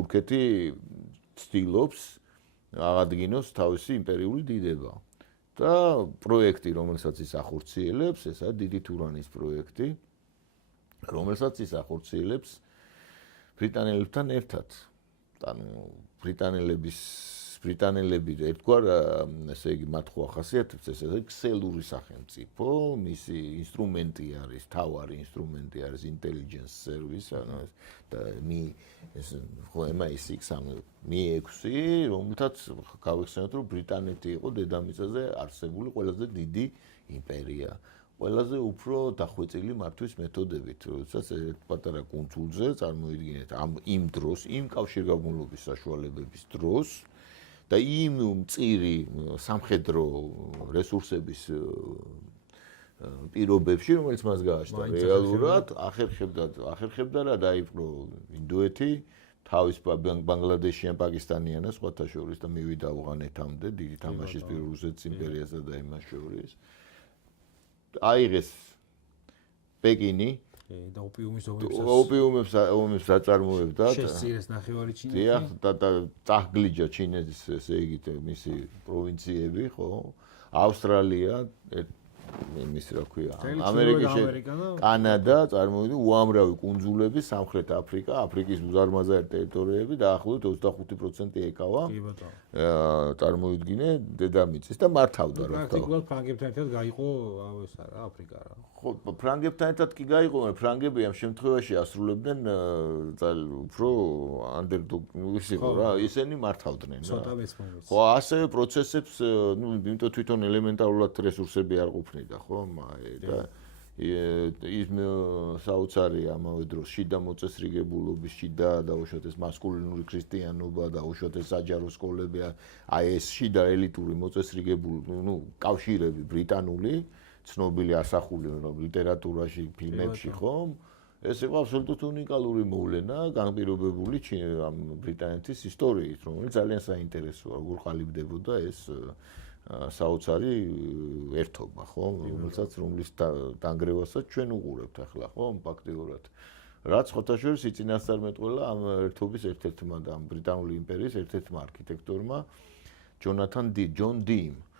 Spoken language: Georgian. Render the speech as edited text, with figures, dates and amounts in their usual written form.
თურქეთი ცდილობს აღადგინოს თავისი იმპერიული დიდება. და პროექტი, რომელსაც ის ახორციელებს, ესაა დიდი თურანის პროექტი, რომელსაც ის ახორციელებს ბრიტანელებთან ერთად. ანუ ბრიტანელები ერთგვარ, ესე იგი, მათ ხო ახასიათებს, ესე იგი, ქსელური სახელმწიფო, მისი ინსტრუმენტი არის, თავარი ინსტრუმენტი არის intelligence service, ანუ და ხო MI6, ანუ Mi-6, რომელთაც გავიხსენოთ, რომ ბრიტანეთი იყო დედამიწაზე არსებული ყველაზე დიდი იმპერია. ყველაზე უფრო დახვეწილი მართვის მეთოდებით, როდესაც ერთ პატარა კუნძულზე წარმოიდგინეთ იმ დროს, იმ კავშირგაბმულობის საშუალებების დროს და იმ მწირი სამხედრო რესურსების პირობებში, რომელიც მას გააჩნდა რეალურად, ახერხებდა რა დაიპყრო ინდოეთი, თავის ბანგლადეში ან პაკისტანიანას სხვათა შორის და მივიდა ავღანეთამდე, დიდი თამაშის პირ რუსეთის იმპერიასა და იმას შორის. აიღეს პეკინი და ოპიუმებს აწარმოებდა. შესწირეს ნახევარი ჩინეთი. დიახ, და წაჰგლიჯა ჩინეთის, ესე იგი, მისი პროვინციები, ხო? ავსტრალია, იმის რა ქვია, ამერიკაში, კანადა, წარმოვიდგინე, უამრავი კუნძულები, სამხრეთ აფრიკა, აფრიკის უზარმაზარი ტერიტორიები და ახლობით 25% ეკავა. კი ბატონო. წარმოვიდგინე დედამიწის და მართავდა რა. პრაქტიკულად ფრანგებთან ერთად გაიყო ეს რა, აფრიკა რა. ხო, ფრანგებთან ერთად კი გაიყო, მაგრამ ფრანგები ამ შემთხვევაში ასრულებდნენ უფრო underdog-ის იყო რა, ისინი მართავდნენ რა. ცოტა მეცმოვეს. ხო, ასევე პროცესებს, იმიტომ თვითონ ელემენტარულად რესურსები არ ყოფნიდა, ხო, და ის საოცარი ამავე დროს შიდა მოწესრიგებულობის, შიდა დაუშვათ ეს მასკულინური ქრისტიანობა, დაუშვათ ეს საჯარო სკოლები, აი ეს შიდა ელიტური მოწესრიგებული, კავშირები ბრიტანული, ცნობილი ასახული ლიტერატურაში, ფილმებში, ხო? ეს იყო აბსოლუტურად უნიკალური მოვლენა, განპირობებული ბრიტანეთის ისტორიით, რომელიც ძალიან საინტერესოა, როგორ ყალიბდებოდა ეს საოცარი ერთობა, ხო, რომლის დანგრევასაც ჩვენ უყურებთ ახლა, ხო, ფაქტიურად. რაც ხოთაშორის იწინასწარმეტყველა ამ ერთობის ერთ-ერთმა და ბრიტანული იმპერიის ერთ-ერთმა არქიტექტორმა ჯონ dim.